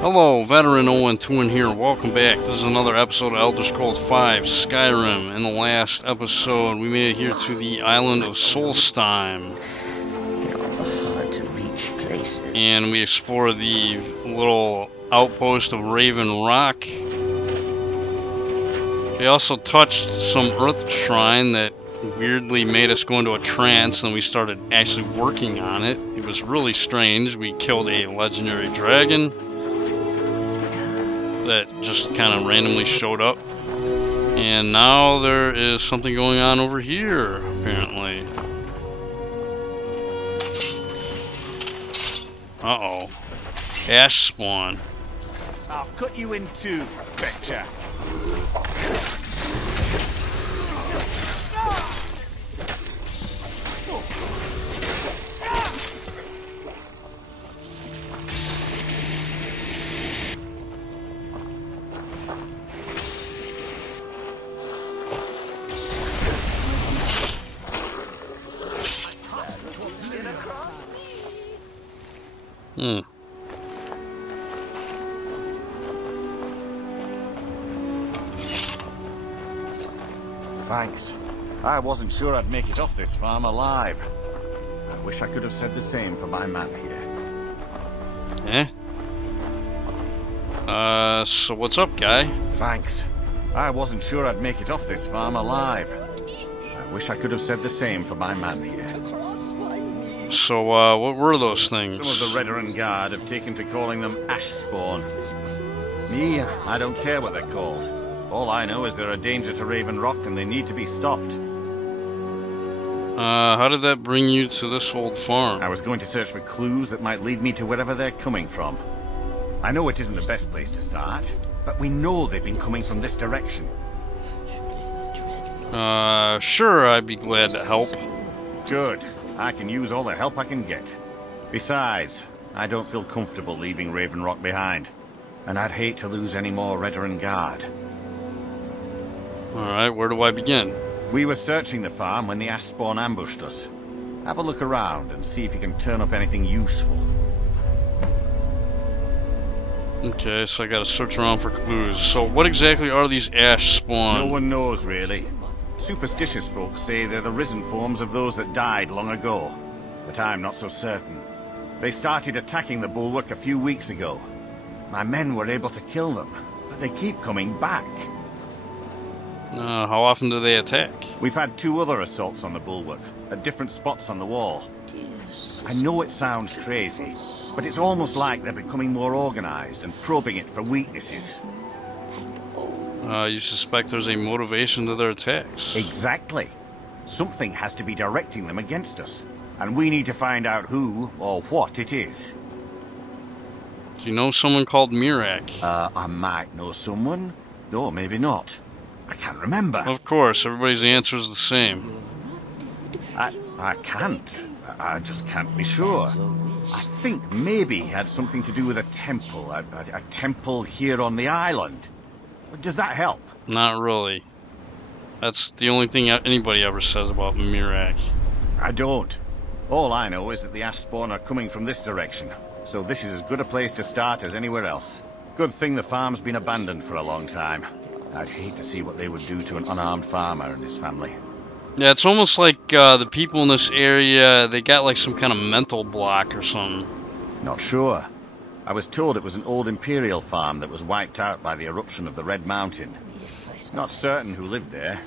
Hello, Veteran 012 here. Welcome back. This is another episode of Elder Scrolls V Skyrim. In the last episode, we made it here to the island of Solstheim. Hard to reach places. And we explored the little outpost of Raven Rock. We also touched some Earth Shrine that weirdly made us go into a trance, and we started actually working on it. It was really strange. We killed a legendary dragon that just kind of randomly showed up, and now there is something going on over here apparently. Uh-oh. Ash spawn. I'll cut you in two, betcha. Thanks. I wasn't sure I'd make it off this farm alive. I wish I could have said the same for my man here. So what's up, guy? Thanks. I wasn't sure I'd make it off this farm alive. I wish I could have said the same for my man here. So, what were those things? Some of the Veteran Guard have taken to calling them ash spawn. Me, I don't care what they're called. All I know is they're a danger to Raven Rock and they need to be stopped. How did that bring you to this old farm? I was going to search for clues that might lead me to wherever they're coming from. I know it isn't the best place to start, but we know they've been coming from this direction. Sure, I'd be glad to help. Good. I can use all the help I can get. Besides, I don't feel comfortable leaving Raven Rock behind, and I'd hate to lose any more Veteran Guard. Alright, where do I begin? We were searching the farm when the ash spawn ambushed us. Have a look around and see if you can turn up anything useful. Okay, so I gotta search around for clues. So what exactly are these ash spawn? No one knows, really. Superstitious folks say they're the risen forms of those that died long ago, but I'm not so certain. They started attacking the bulwark a few weeks ago. My men were able to kill them, but they keep coming back. How often do they attack? We've had 2 other assaults on the bulwark, at different spots on the wall. I know it sounds crazy, but it's almost like they're becoming more organized and probing it for weaknesses. You suspect there's a motivation to their attacks? Exactly. Something has to be directing them against us, and we need to find out who or what it is. Do you know someone called Mirak? I might know someone. No, maybe not. I can't remember. Of course, everybody's answer is the same. I can't. I just can't be sure. I think maybe he had something to do with a temple. A temple here on the island. Does that help? Not really. That's the only thing anybody ever says about Mirak. I don't. All I know is that the ash spawn are coming from this direction, so this is as good a place to start as anywhere else. Good thing the farm's been abandoned for a long time. I'd hate to see what they would do to an unarmed farmer and his family. Yeah, it's almost like the people in this area, they got like some kind of mental block or something. Not sure. I was told it was an old Imperial farm that was wiped out by the eruption of the Red Mountain. Not certain who lived there.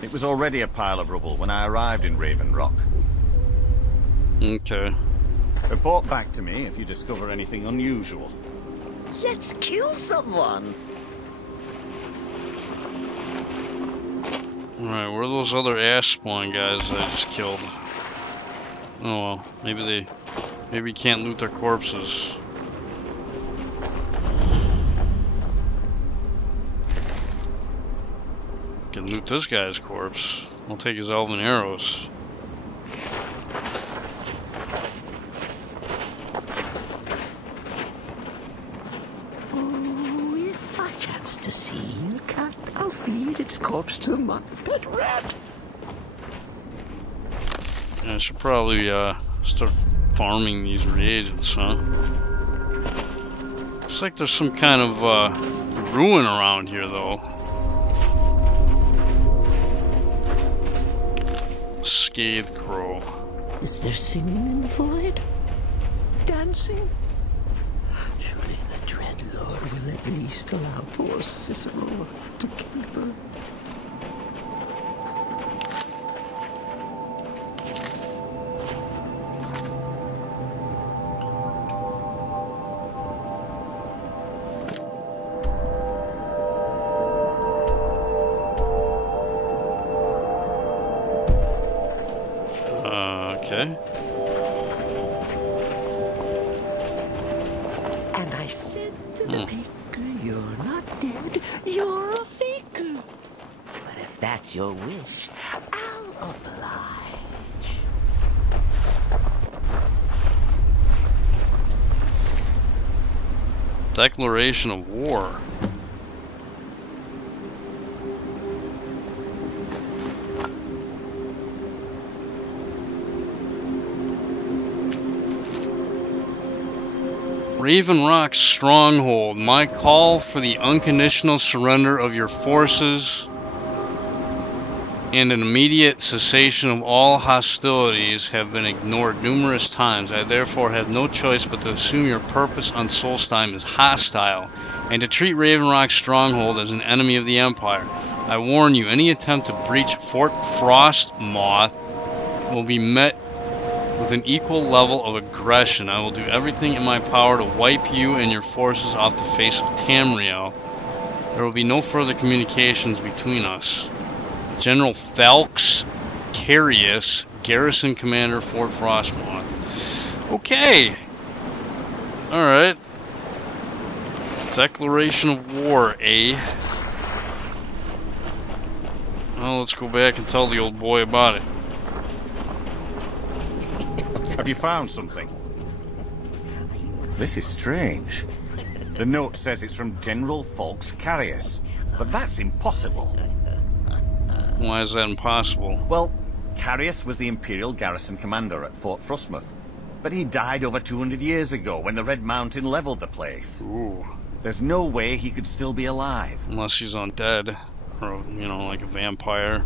It was already a pile of rubble when I arrived in Raven Rock. Okay. Report back to me if you discover anything unusual. Let's kill someone. Alright, where are those other ash spawn guys that I just killed? Oh well, maybe you can't loot their corpses. Can loot this guy's corpse. I'll take his elven arrows. Oh, if I chance to see the cat, I'll feed its corpse to my pet rat. I should probably start farming these reagents, huh? Looks like there's some kind of ruin around here, though. Scathed crow. Is there singing in the void? Dancing? Surely the dread Lord will at least allow poor Cicero to caper. Okay. And I said to the baker, you're not dead, you're a faker. But if that's your wish, I'll oblige. Declaration of war. Raven Rock's stronghold. My call for the unconditional surrender of your forces and an immediate cessation of all hostilities have been ignored numerous times. I therefore have no choice but to assume your purpose on Solstheim is hostile and to treat Raven Rock's stronghold as an enemy of the Empire. I warn you, any attempt to breach Fort Frostmoth will be met with an equal level of aggression. I will do everything in my power to wipe you and your forces off the face of Tamriel. There will be no further communications between us. General Falx Carius, Garrison Commander, Fort Frostmoth. Okay. Alright. Declaration of war, eh? Well, let's go back and tell the old boy about it. Have you found something? This is strange. The note says it's from General Falx Carius, but that's impossible. Why is that impossible? Well, Carius was the Imperial garrison commander at Fort Frostmoth, but he died over 200 years ago when the Red Mountain leveled the place. Ooh. There's no way he could still be alive. Unless he's undead, or, you know, like a vampire.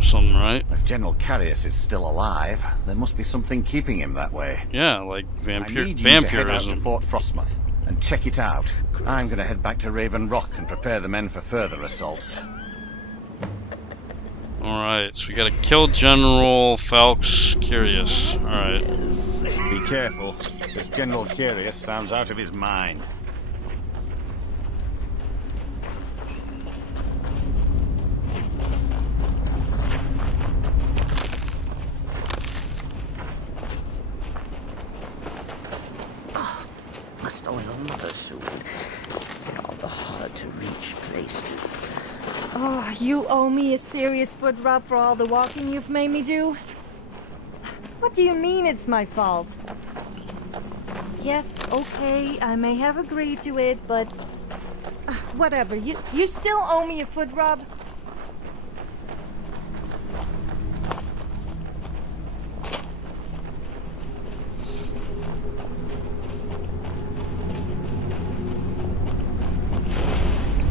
Something, right? If General Carius is still alive, there must be something keeping him that way. Yeah, like I need you to head out to vampirism. Fort Frostmoth and check it out. I'm going to head back to Raven Rock and prepare the men for further assaults. Alright, so we gotta kill General Falx Carius. Alright. Be careful. This General Carius sounds out of his mind. Must oil mother soon. Get all the hard-to-reach places. Oh, you owe me a serious foot rub for all the walking you've made me do? What do you mean it's my fault? Yes, okay, I may have agreed to it, but... whatever, you still owe me a foot rub?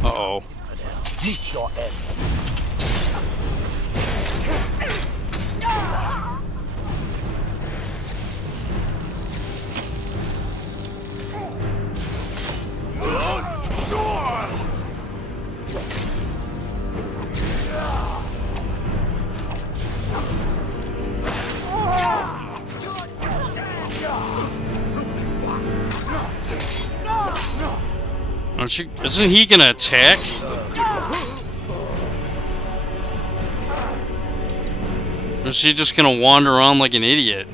Uh-oh. Meet your end. Isn't he gonna attack? Or is he just gonna wander around like an idiot?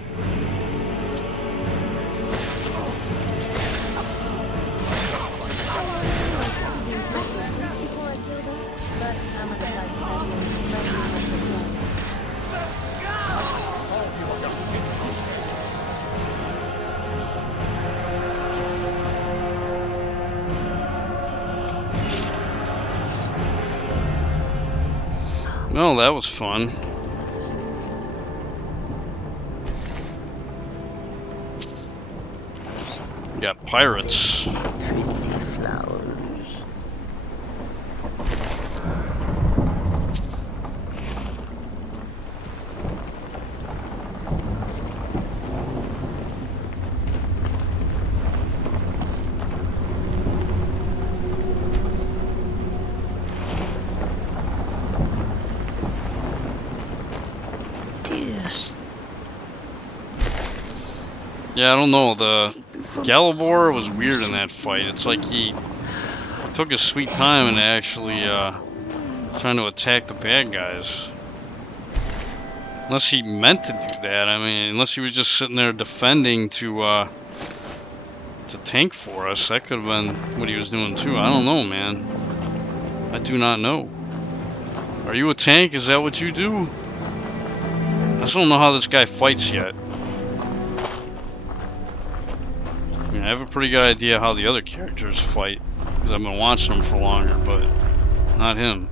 No, that was fun. We got pirates. Everything Yeah, I don't know. The Galibor was weird in that fight. It's like he took his sweet time and actually trying to attack the bad guys. Unless he meant to do that. I mean, unless he was just sitting there defending to tank for us. That could have been what he was doing too. I don't know, man. I do not know. Are you a tank? Is that what you do? I just don't know how this guy fights yet. I mean, I have a pretty good idea how the other characters fight, because I've been watching them for longer, but not him.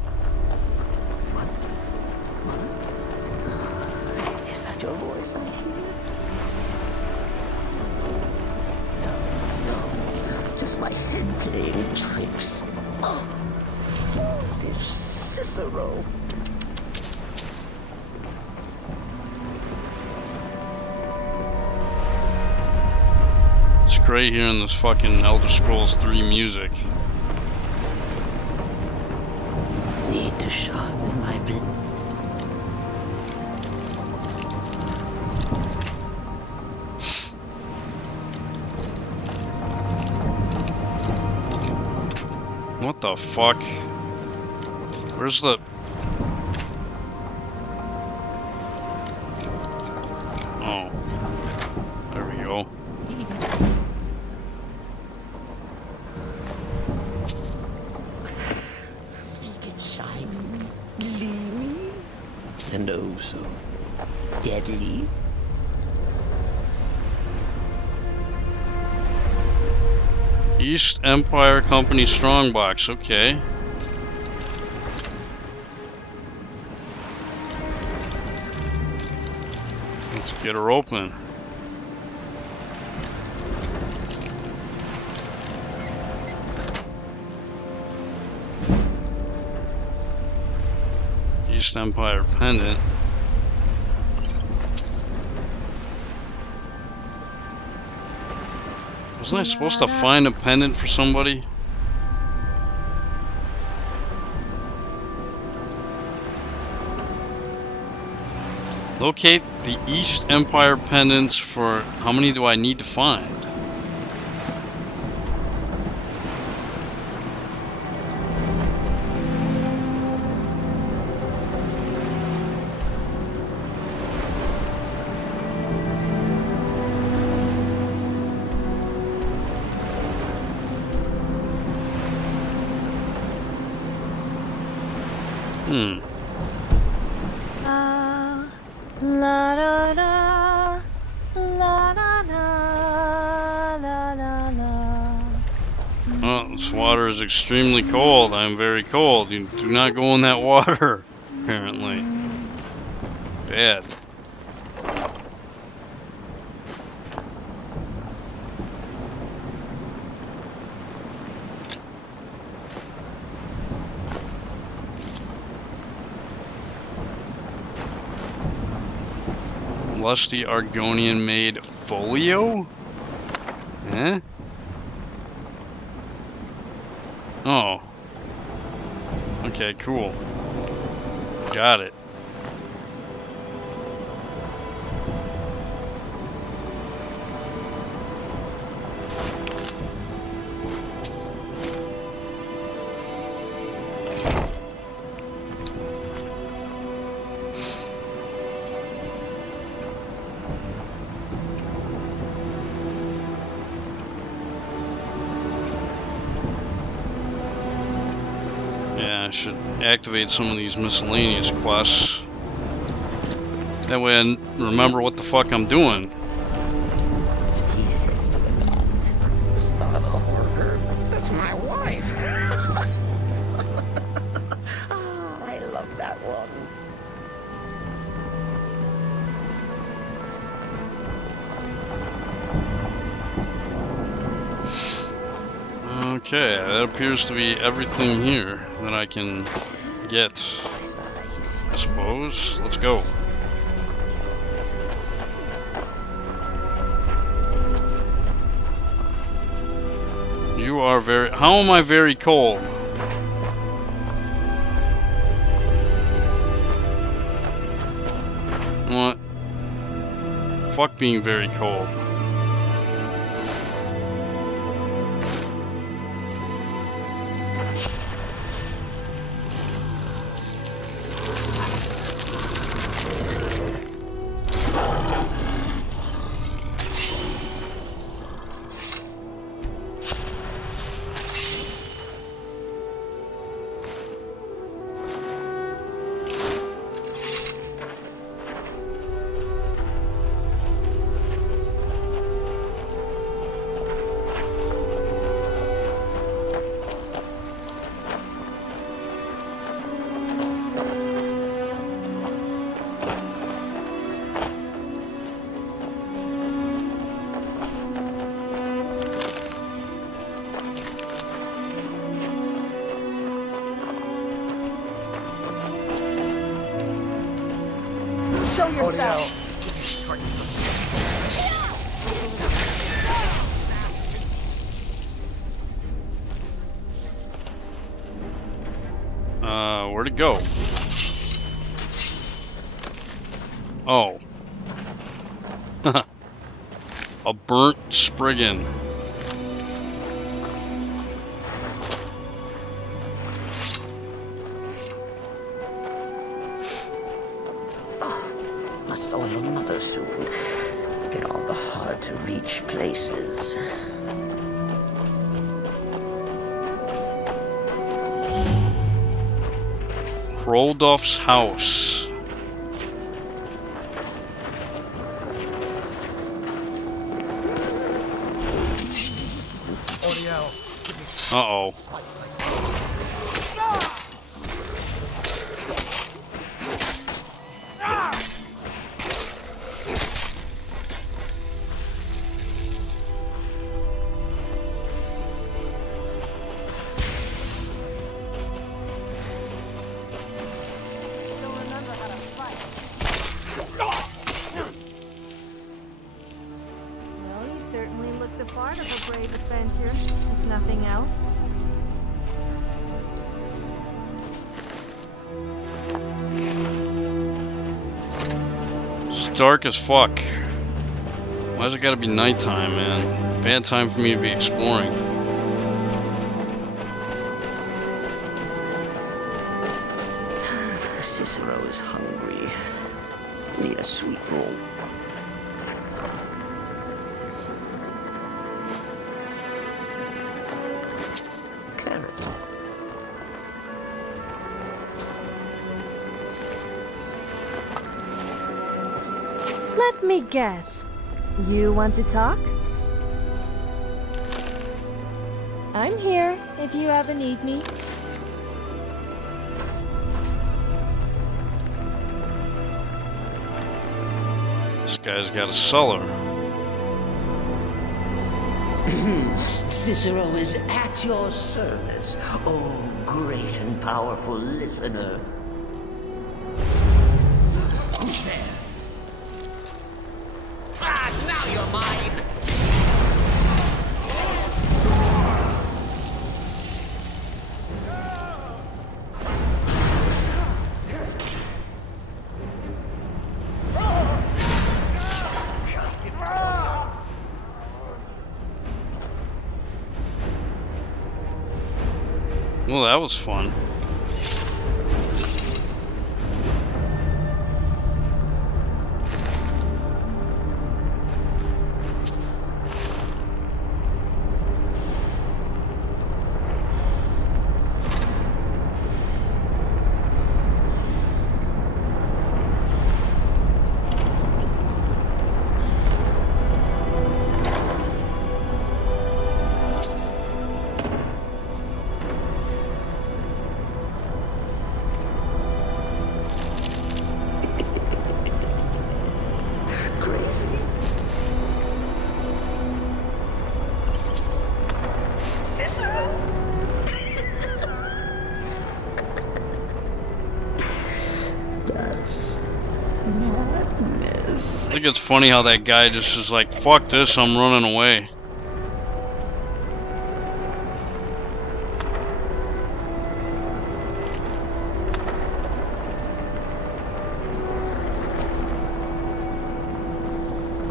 Is that your voice I hear? No, just my head playing tricks. Oh, foolish Cicero. It's great hearing this fucking Elder Scrolls 3 music. Need to sharpen my blade. What the fuck? Where's the... Oh. There we go. It's shining, gleaming, and oh so deadly. East Empire Company Strongbox, okay. Let's get her open. East Empire pendant. Wasn't I supposed to find a pendant for somebody? Locate the East Empire pendants for... How many do I need to find? La da da, la da da, la la la. Oh, this water is extremely cold. I am very cold. You do not go in that water, apparently. Bad. Lusty Argonian made folio? Eh? Oh. Okay, cool. Got it. I should activate some of these miscellaneous quests. That way I remember what the fuck I'm doing. He says you're a man. Start a horror. That's my wife. Ah, I love that one. Okay, that appears to be everything here that I can get. I suppose. Let's go. You are very... How am I very cold? What? Fuck being very cold. yourself. Where'd it go? Oh. A burnt Spriggan. Must owe your mother soon. Get all the hard-to-reach places. Rodolph's house. Uh-oh. Well, you certainly look the part of a brave adventurer, if nothing else. It's dark as fuck. Why's it gotta be nighttime, man? Bad time for me to be exploring. Cicero is hungry. Need a sweet roll. Carrot. Let me guess. You want to talk? I'm here if you ever need me. This guy's got a cellar. Cicero is at your service, oh great and powerful listener. Who's there? Ah, now you're mine! Well, that was fun. Crazy. Cicero? That's madness. I think it's funny how that guy just is like, fuck this, I'm running away.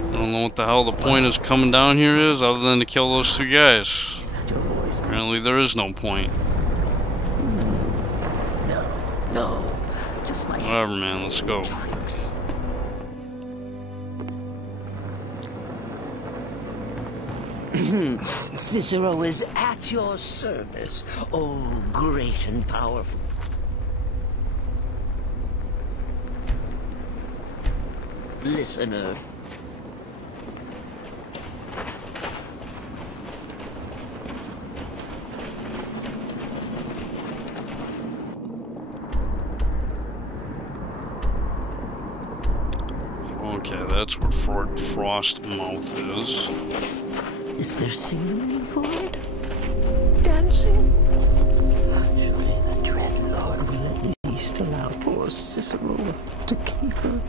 I don't know what the hell the point is coming down here is, other than to kill those two guys. Is that your voice? Apparently there is no point. No. Just my Whatever, man, let's go. tricks. Cicero is at your service, oh great and powerful. Listener. Okay, that's where Fort Frostmoth is. Is there singing in the void? Dancing? Surely the dread Lord will at least allow poor Cicero to keep her.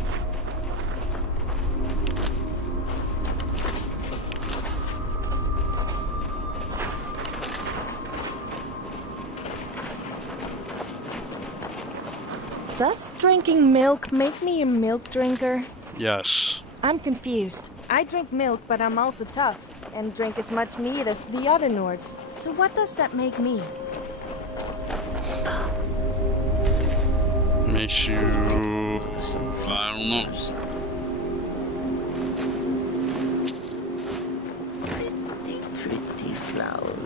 Does drinking milk make me a milk drinker? Yes. I'm confused. I drink milk, but I'm also tough, and drink as much meat as the other Nords. So what does that make me? Makes you... I don't know. Pretty flowers.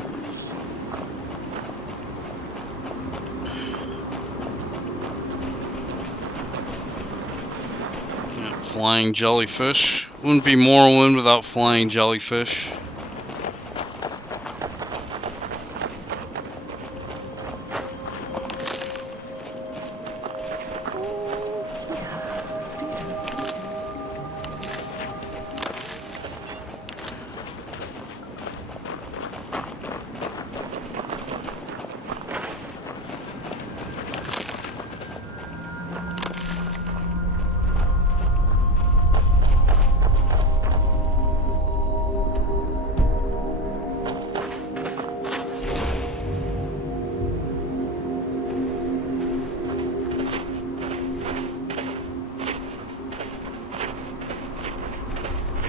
Yeah, flying jellyfish. Wouldn't be Morrowind without flying jellyfish.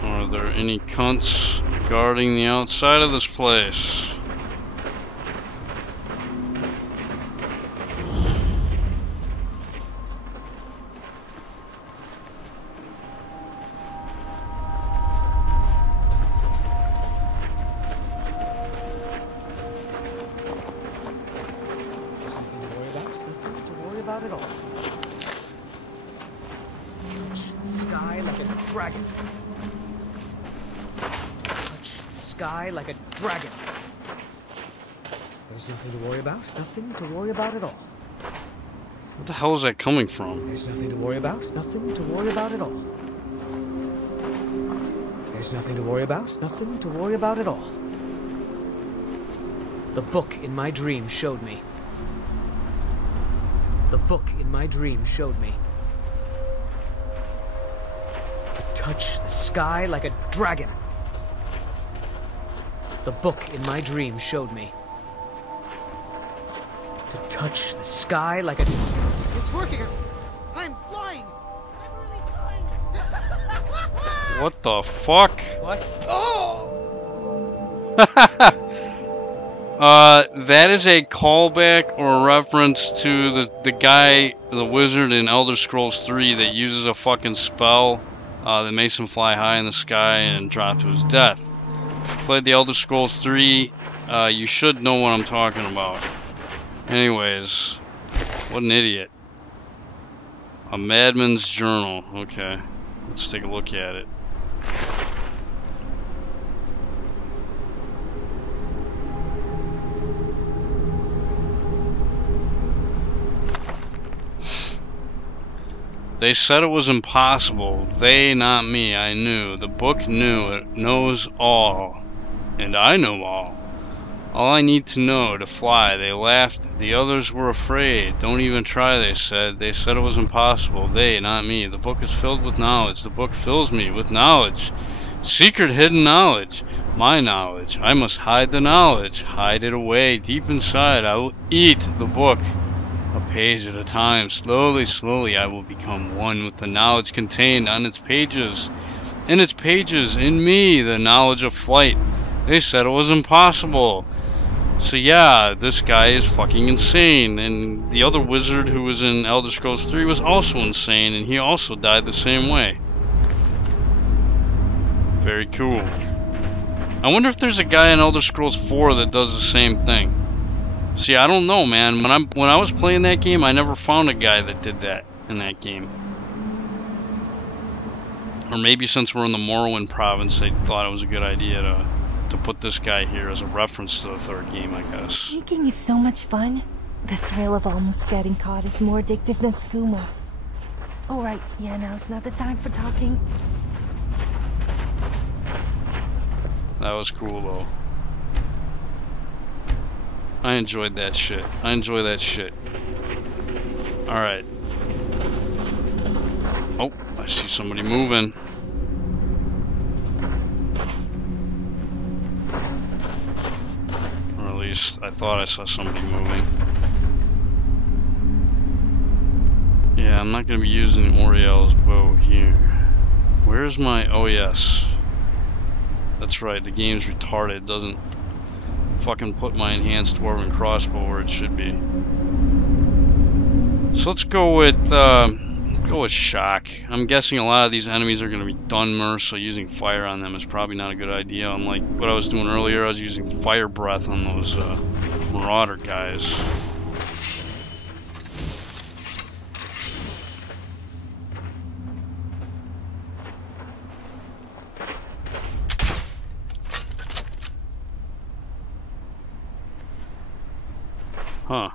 Are there any cunts guarding the outside of this place? Sky like a dragon. Touch sky like a dragon. There's nothing to worry about. Nothing to worry about at all. What the hell is that coming from? There's nothing to worry about. Nothing to worry about at all. There's nothing to worry about. Nothing to worry about at all. The book in my dream showed me. The book in my dream showed me. To touch the sky like a dragon. The book in my dream showed me. To touch the sky like a... It's working! I'm flying! I'm really flying! What the fuck? What? Oh! That is a callback or a reference to the guy, the wizard in Elder Scrolls 3 that uses a fucking spell that makes him fly high in the sky and drop to his death. If you played the Elder Scrolls 3, you should know what I'm talking about. Anyways, what an idiot. A Madman's Journal. Okay, let's take a look at it. They said it was impossible. They, not me. I knew. The book knew. It knows all. And I know all. All I need to know to fly. They laughed. The others were afraid. Don't even try, they said. They said it was impossible. They, not me. The book is filled with knowledge. The book fills me with knowledge. Secret hidden knowledge. My knowledge. I must hide the knowledge. Hide it away. Deep inside. I will eat the book. A page at a time. Slowly, slowly, I will become one with the knowledge contained on its pages. In its pages, in me, the knowledge of flight. They said it was impossible. So yeah, this guy is fucking insane. And the other wizard who was in Elder Scrolls 3 was also insane, and he also died the same way. Very cool. I wonder if there's a guy in Elder Scrolls 4 that does the same thing. See, I don't know, man. When I was playing that game, I never found a guy that did that in that game. Or maybe since we're in the Morrowind province, they thought it was a good idea to put this guy here as a reference to the third game, I guess. Sneaking is so much fun. The thrill of almost getting caught is more addictive than skooma. Oh right, yeah, now's not the time for talking. That was cool, though. I enjoyed that shit. I enjoy that shit. Alright. Oh, I see somebody moving. Or at least I thought I saw somebody moving. Yeah, I'm not going to be using Oriel's bow here. Where's my... Oh, yes. That's right, the game's retarded. It doesn't fucking put my enhanced dwarven crossbow where it should be. So let's go with shock. I'm guessing a lot of these enemies are going to be Dunmer, so using fire on them is probably not a good idea. Unlike what I was doing earlier, I was using fire breath on those marauder guys. Huh.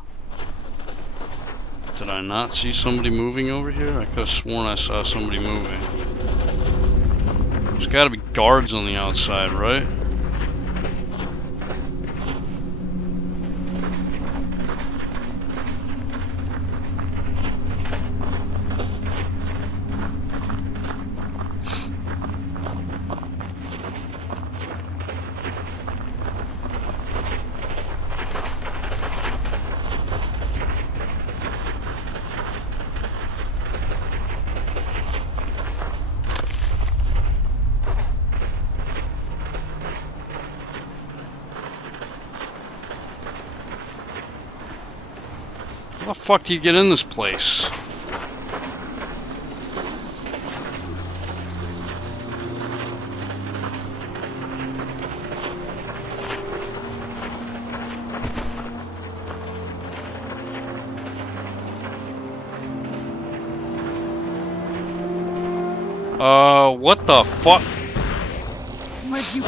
Did I not see somebody moving over here? I could have sworn I saw somebody moving. There's gotta be guards on the outside, right? How the fuck do you get in this place? What the fuck? Where'd you...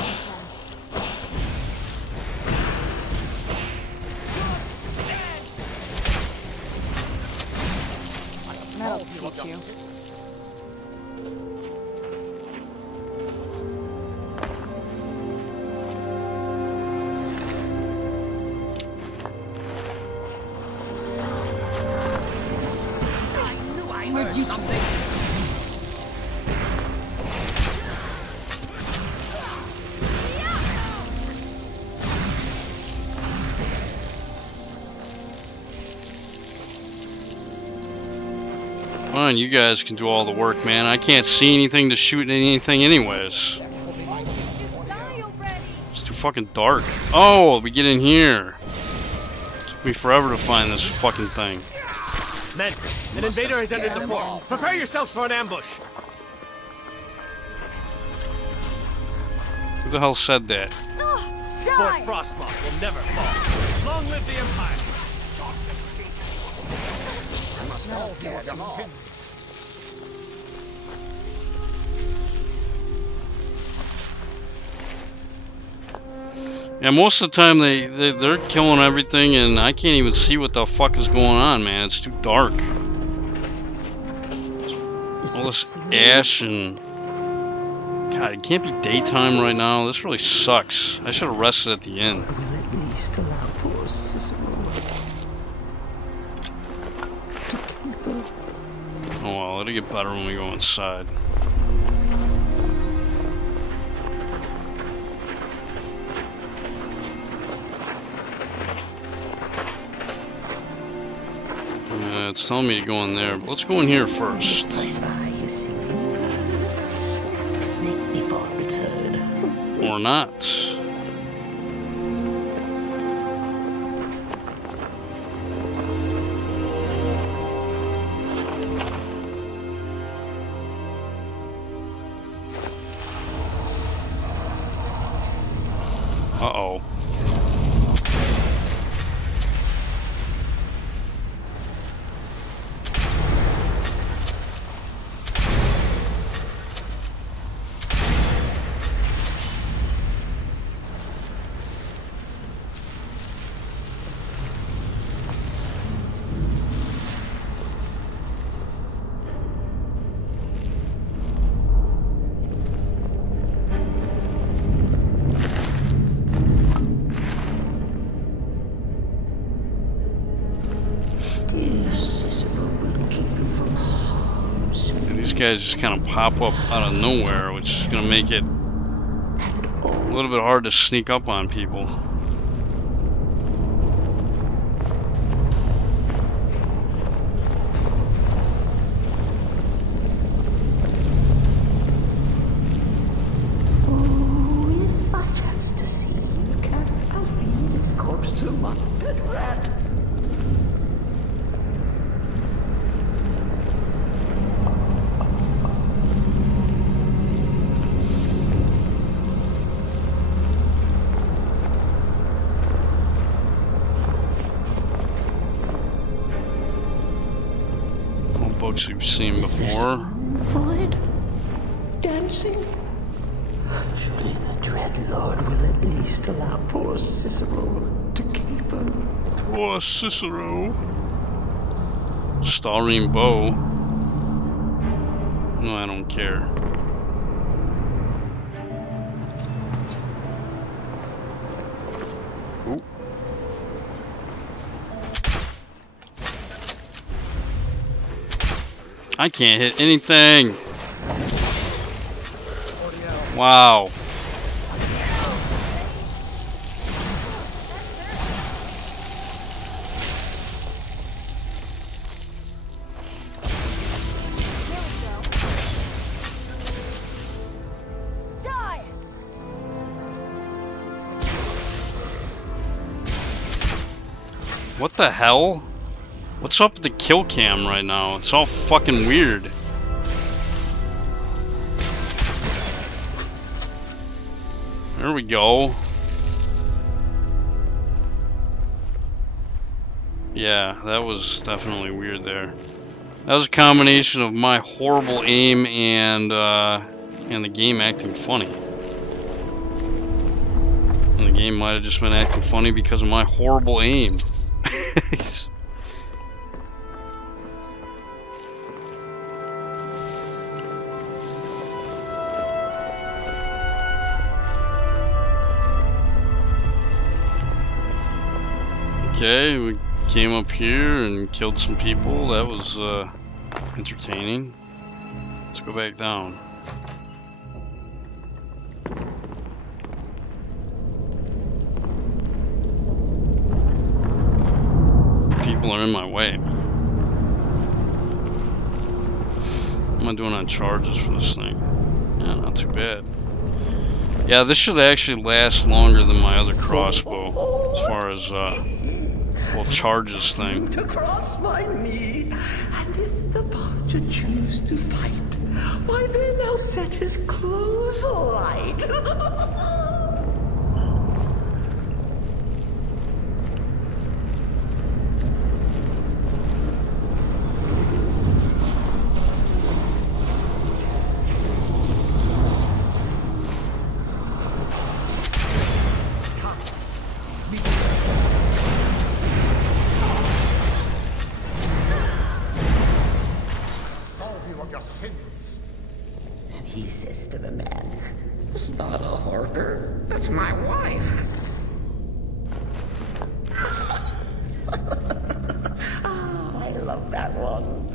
That'll teach you. Where'd you... Fine, you guys can do all the work, man. I can't see anything to shoot anything anyways. It's too fucking dark. Oh, we get in here. Took me forever to find this fucking thing. Men, an invader has entered the fort. Prepare yourselves for an ambush. Who the hell said that? Fort Frostmoth will never fall. Long live the Empire. Yeah, most of the time they're killing everything and I can't even see what the fuck is going on, man. It's too dark. All this ash and... God, it can't be daytime right now. This really sucks. I should have rested at the inn. Oh well, it'll get better when we go inside. It's telling me to go in there, but let's go in here first. Or not. Uh-oh. Guys just kind of pop up out of nowhere, which is going to make it a little bit hard to sneak up on people. my pet rat. Books we've seen Is there before. someone in the void? Dancing? Surely the Dread Lord will at least allow poor Cicero to keep her. Poor Cicero. Starring Bow. No, I don't care. Ooh. I can't hit anything. Wow. What the hell? What's up with the kill cam right now? It's all fucking weird. There we go. Yeah, that was definitely weird there. That was a combination of my horrible aim and the game acting funny. And the game might have just been acting funny because of my horrible aim. Okay, we came up here and killed some people. That was entertaining. Let's go back down. People are in my way. What am I doing on charges for this thing? Yeah, not too bad. Yeah, this should actually last longer than my other crossbow, as far as well, charges thing. To cross my knee, and if the Parcher choose to fight, why then I'll set his clothes alight. And he says to the man, "It's not a hoarder, that's my wife." Ah, I love that one.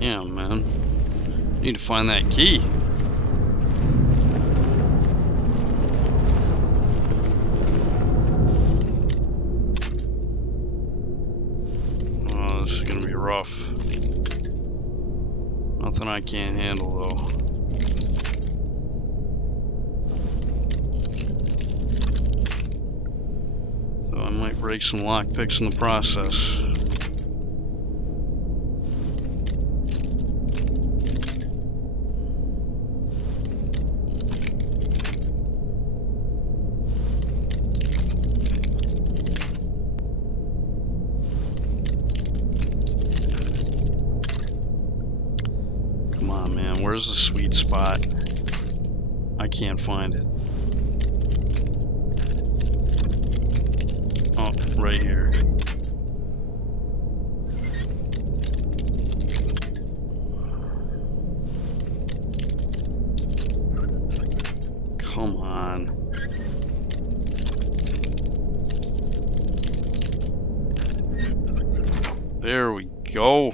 Damn, man. Need to find that key. Oh, this is gonna be rough. Nothing I can't handle, though. So I might break some lockpicks in the process. Where's the sweet spot? I can't find it. Oh, right here. Come on. There we go.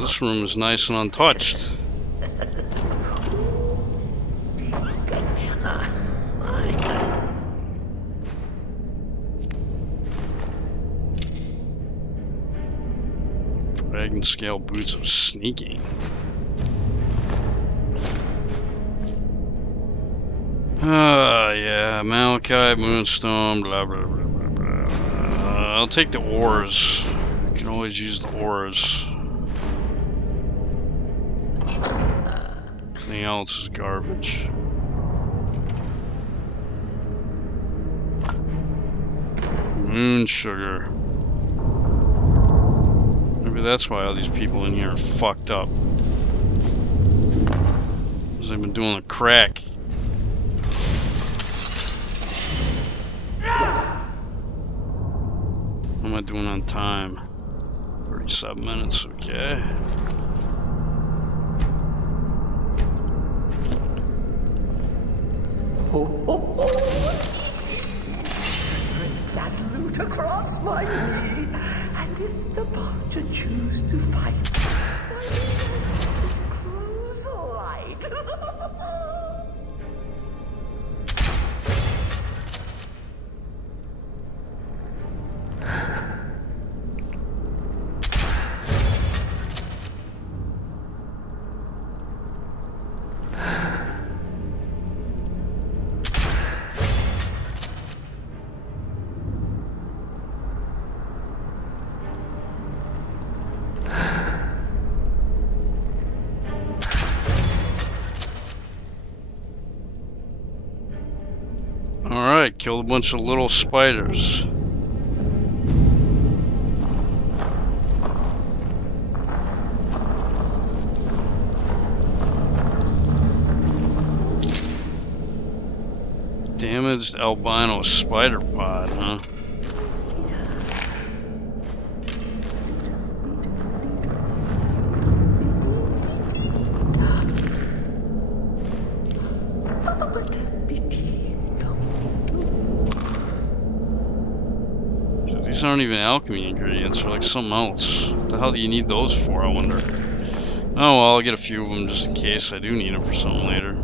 This room is nice and untouched. My Dragon scale boots of sneaking. Yeah, Malachite, Moonstone, blah blah blah blah blah. I'll take the ores. You can always use the ores. Anything else is garbage. Moon sugar. Maybe that's why all these people in here are fucked up. Because they've been doing the crack. What am I doing on time? 37 minutes, okay. That loot across my knee, and if the Barger choose to fight, my weakness is cruise light. Alright, killed a bunch of little spiders. Damaged albino spider pod, huh? These aren't even alchemy ingredients, they're like something else. What the hell do you need those for, I wonder? Oh well, I'll get a few of them just in case I do need them for something later.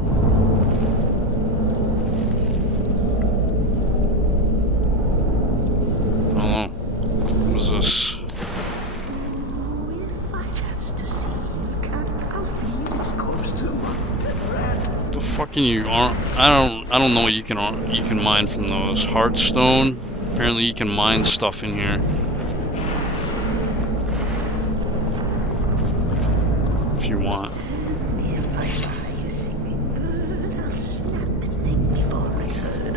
Oh, what is this? What the fuck can you? I don't know what you can mine from those. Heartstone. Apparently you can mine stuff in here. If you want. If I fly a singing bird, I'll snap its neck before it's heard.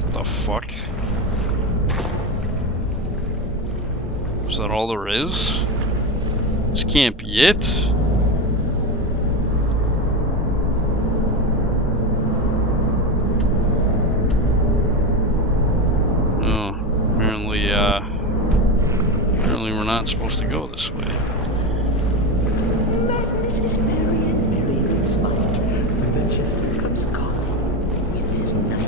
What the fuck? Is that all there is? This can't be it. Oh, apparently we're not supposed to go this way. Madness is merry and merry in spite when the chestnut comes calling with his knife.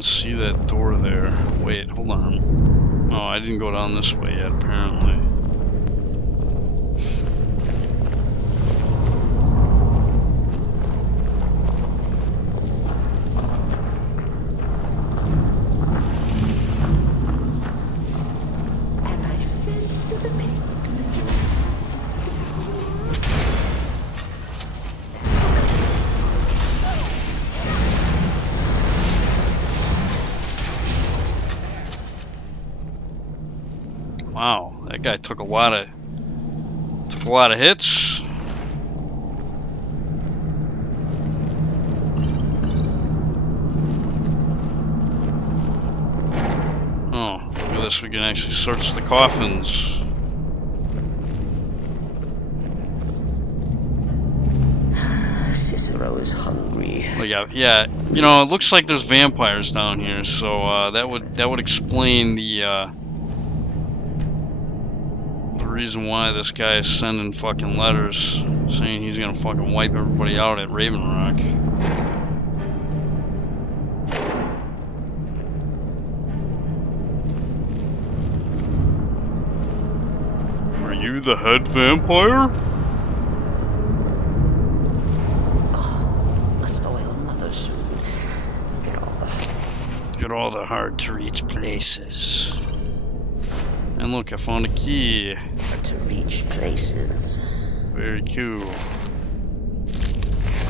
See that door there. Wait, hold on. Oh, I didn't go down this way yet, apparently. And I said to the pig, Wow, that guy took a lot of hits. Oh, look at this, we can actually search the coffins. Cicero is hungry. Oh, yeah. You know, it looks like there's vampires down here, so that would explain the reason why this guy is sending fucking letters saying he's gonna fucking wipe everybody out at Raven Rock. Are you the head vampire? Must oil mother soon. Get all the hard to reach places. And look, I found a key. Hard to reach places. Very cool.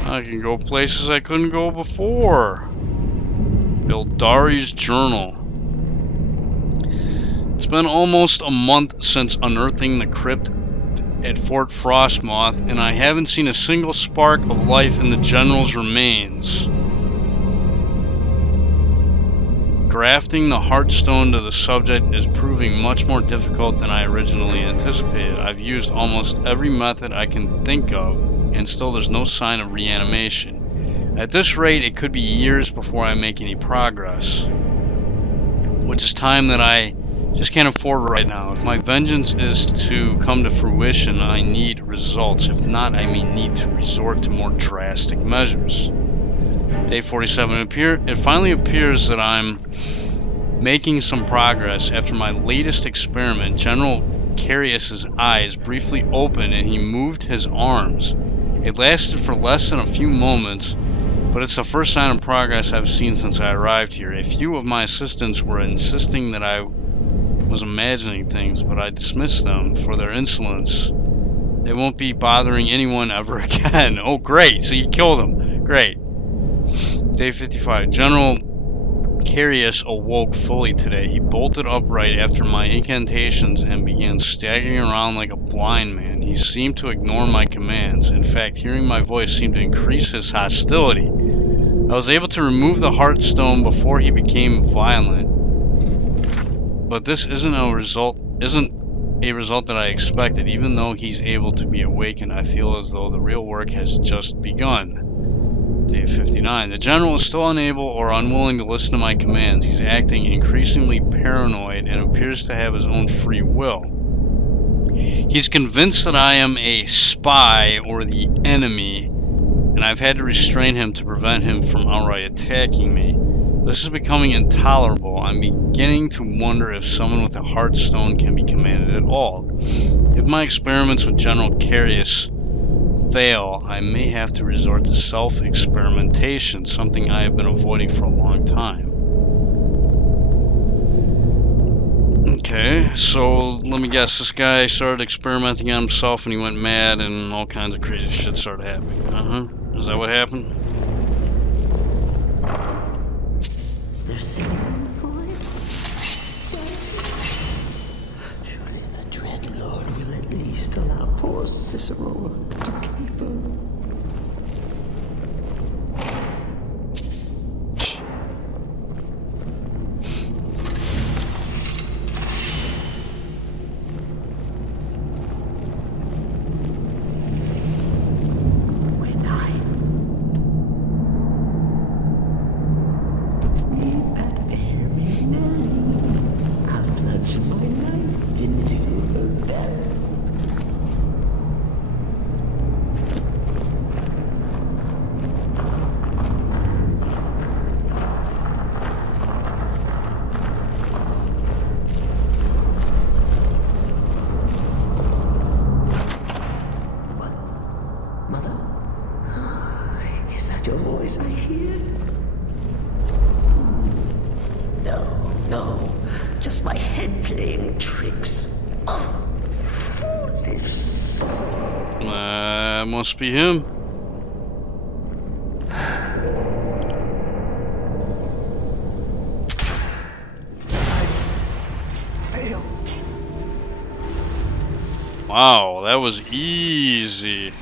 I can go places I couldn't go before. Ildari's journal. It's been almost a month since unearthing the crypt at Fort Frostmoth, and I haven't seen a single spark of life in the general's remains. Grafting the Heartstone to the subject is proving much more difficult than I originally anticipated. I've used almost every method I can think of, and still there's no sign of reanimation. At this rate, it could be years before I make any progress, which is time that I just can't afford right now. If my vengeance is to come to fruition, I need results. If not, I may need to resort to more drastic measures. Day 47. It finally appears that I'm making some progress. After my latest experiment, General Carius's eyes briefly opened and he moved his arms. It lasted for less than a few moments, but it's the first sign of progress I've seen since I arrived here. A few of my assistants were insisting that I was imagining things, but I dismissed them for their insolence. They won't be bothering anyone ever again. Oh, great. So you killed them. Great. Day 55. General Carius awoke fully today. He bolted upright after my incantations and began staggering around like a blind man. He seemed to ignore my commands. In fact, hearing my voice seemed to increase his hostility. I was able to remove the Heartstone before he became violent, but this isn't a result that I expected. Even though he's able to be awakened, I feel as though the real work has just begun. Day 59. The general is still unable or unwilling to listen to my commands. He's acting increasingly paranoid and appears to have his own free will. He's convinced that I am a spy or the enemy, and I've had to restrain him to prevent him from outright attacking me. This is becoming intolerable. I'm beginning to wonder if someone with a Heartstone can be commanded at all. If my experiments with General Carius fail, I may have to resort to self-experimentation, something I have been avoiding for a long time. Okay, so let me guess, this guy started experimenting on himself and he went mad and all kinds of crazy shit started happening. Is that what happened? Is there sin in the void? Surely the dread Lord will at least allow poor Cicero to keep her. No, just my head playing tricks. Oh, foolish. Must be him. Failed. Wow, that was easy.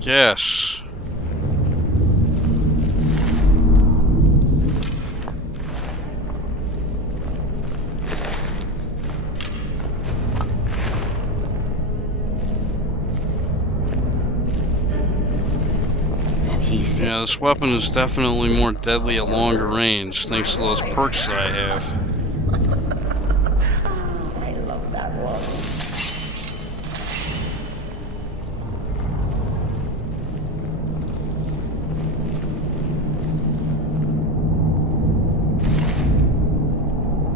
guess. Yeah, this weapon is definitely more deadly at longer range, thanks to those perks that I have. I love that one.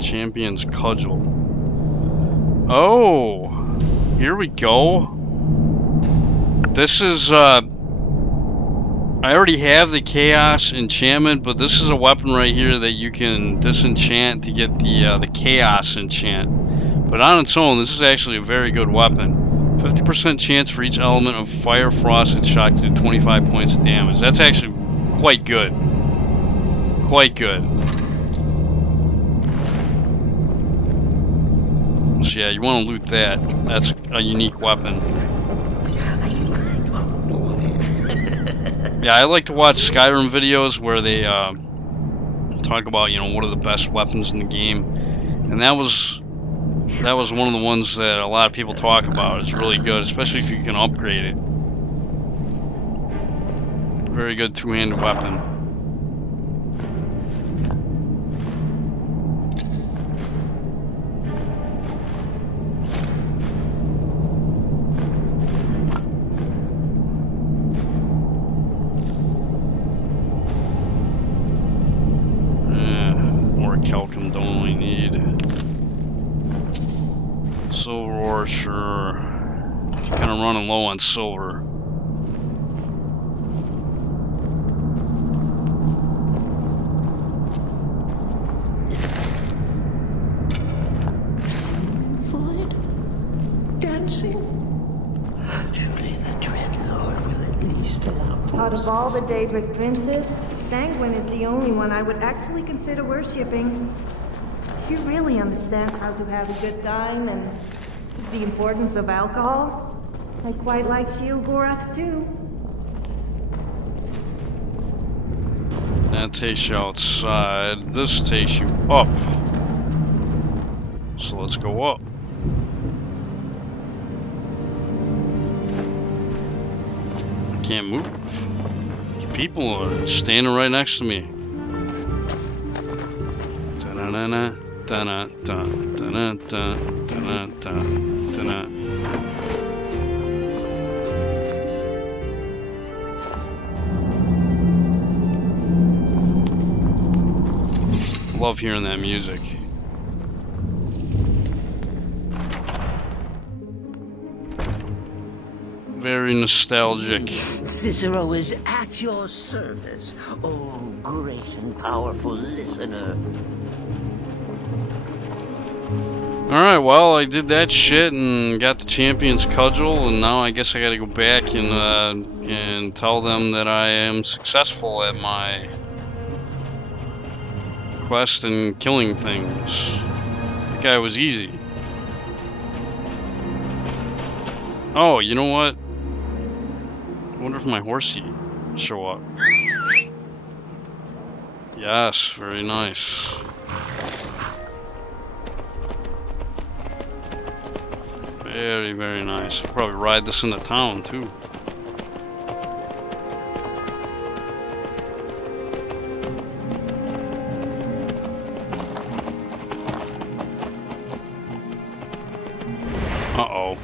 Champion's Cudgel. Oh! Here we go. This is, I already have the Chaos enchantment, but this is a weapon right here that you can disenchant to get the Chaos enchant. But on its own, this is actually a very good weapon. 50% chance for each element of fire, frost, and shock to do 25 points of damage. That's actually quite good. Quite good. So yeah, you want to loot that. That's a unique weapon. Yeah, I like to watch Skyrim videos where they talk about, you know, what are the best weapons in the game, and that was one of the ones that a lot of people talk about. It's really good, especially if you can upgrade it. Very good two-handed weapon. Calcum don't only need silver ore, sure. Kind of running low on silver. Void? Dancing? Surely the Dread Lord will at least allow. Out of all the Daedric princes, Sanguine is the only one I would actually consider worshipping. He really understands how to have a good time and the importance of alcohol. I quite like Sheogorath too. That takes you outside. This takes you up. So let's go up. I can't move. People are standing right next to me. Da-na-na-na, da-na-da, da-na-da, da-na-da, da-na. Love hearing that music. Very nostalgic. Cicero is at your service, oh great and powerful listener. Alright, well, I did that shit and got the Champion's Cudgel, and now I guess I gotta go back and tell them that I am successful at my quest and killing things. That guy was easy. Oh, you know what? I wonder if my horsey will show up. Yes, very nice. Very, very nice. I could probably ride this into town too. Uh-oh.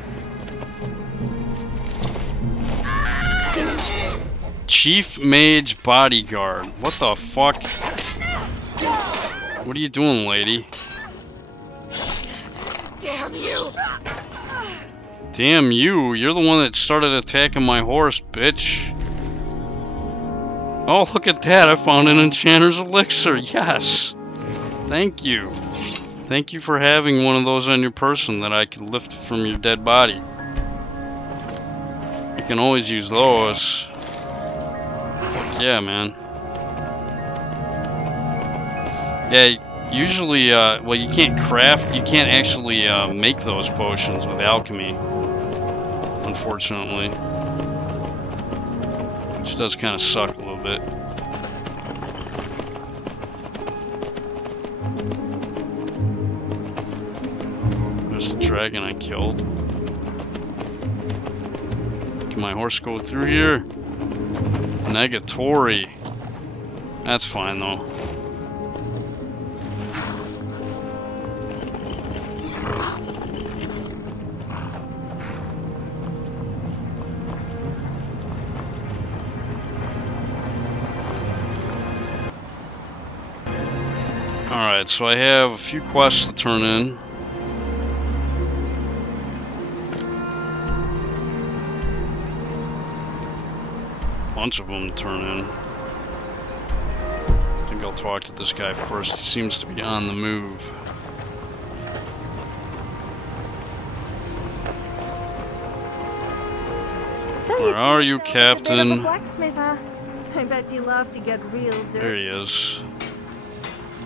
Chief Mage Bodyguard. What the fuck? What are you doing, lady? Damn you! Damn you! You're the one that started attacking my horse, bitch. Oh, look at that! I found an enchanter's elixir. Yes! Thank you. Thank you for having one of those on your person that I can lift from your dead body. You can always use those. Fuck yeah, man. Yeah, usually, well, you can't actually make those potions with alchemy, unfortunately. Which does kind of suck a little bit. There's the dragon I killed. Can my horse go through here? Negatory. That's fine though. Alright, so I have a few quests to turn in. Bunch of them to turn in. I think I'll talk to this guy first. He seems to be on the move. So Where are you, A bit of a Captain? blacksmith, huh? I bet you love to get real dirty. There he is.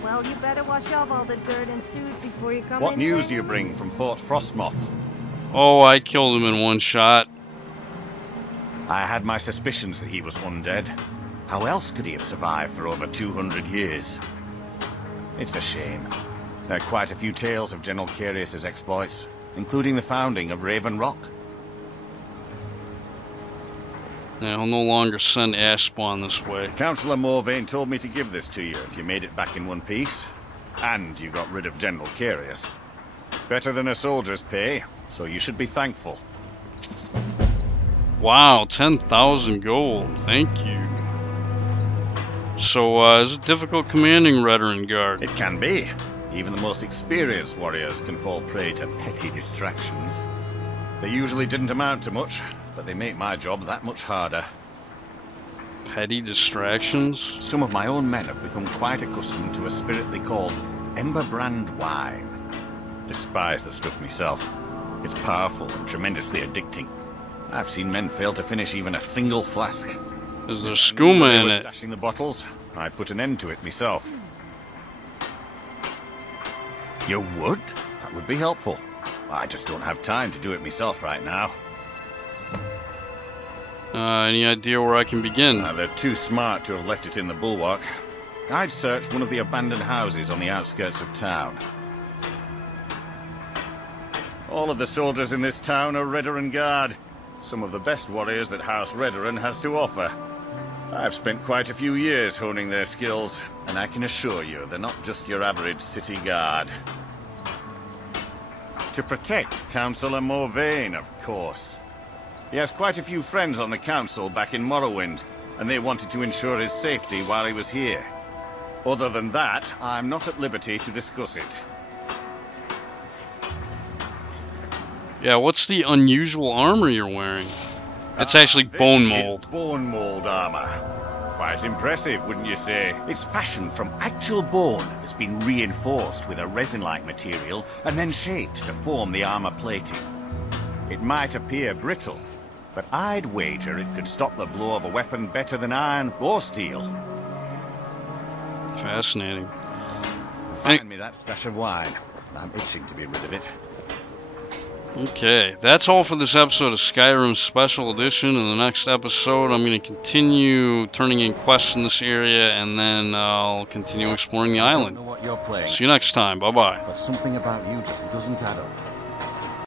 Well, you better wash off all the dirt and soot before you come What in news here. do you bring from Fort Frostmoth? Oh, I killed him in one shot. I had my suspicions that he was undead. How else could he have survived for over 200 years? It's a shame. There are quite a few tales of General Carius's exploits, including the founding of Raven Rock. Yeah, he'll no longer send ash spawn this way. Councillor Morvain told me to give this to you if you made it back in one piece. And you got rid of General Carius. Better than a soldier's pay, so you should be thankful. Wow, 10,000 gold. Thank you. So, is it difficult commanding Veteran Guard? It can be. Even the most experienced warriors can fall prey to petty distractions. They usually didn't amount to much, but they make my job that much harder. Petty distractions? Some of my own men have become quite accustomed to a spirit they called Emberbrand wine. Despise the stuff myself. It's powerful and tremendously addicting. I've seen men fail to finish even a single flask. Is there skooma in When I it? was stashing the bottles, I put an end to it myself. You would? That would be helpful. I just don't have time to do it myself right now. Any idea where I can begin? They're too smart to have left it in the bulwark. I'd searched one of the abandoned houses on the outskirts of town. All of the soldiers in this town are Veteran Guard. Some of the best warriors that House Veteran has to offer. I've spent quite a few years honing their skills, and I can assure you they're not just your average city guard. To protect Councillor Morvain, of course. He has quite a few friends on the council back in Morrowind, and they wanted to ensure his safety while he was here. Other than that, I'm not at liberty to discuss it. Yeah, what's the unusual armor you're wearing? It's actually This bone is mold. Bone mold armor. Quite impressive, wouldn't you say? It's fashioned from actual bone that's been reinforced with a resin-like material and then shaped to form the armor plating. It might appear brittle, but I'd wager it could stop the blow of a weapon better than iron or steel. Fascinating. Find me that stash of wine. I'm itching to be rid of it. Okay, that's all for this episode of Skyrim Special Edition. In the next episode, I'm going to continue turning in quests in this area, and then I'll continue exploring the I don't island. know what you're playing, See you next time. Bye-bye. but something about you just doesn't add up.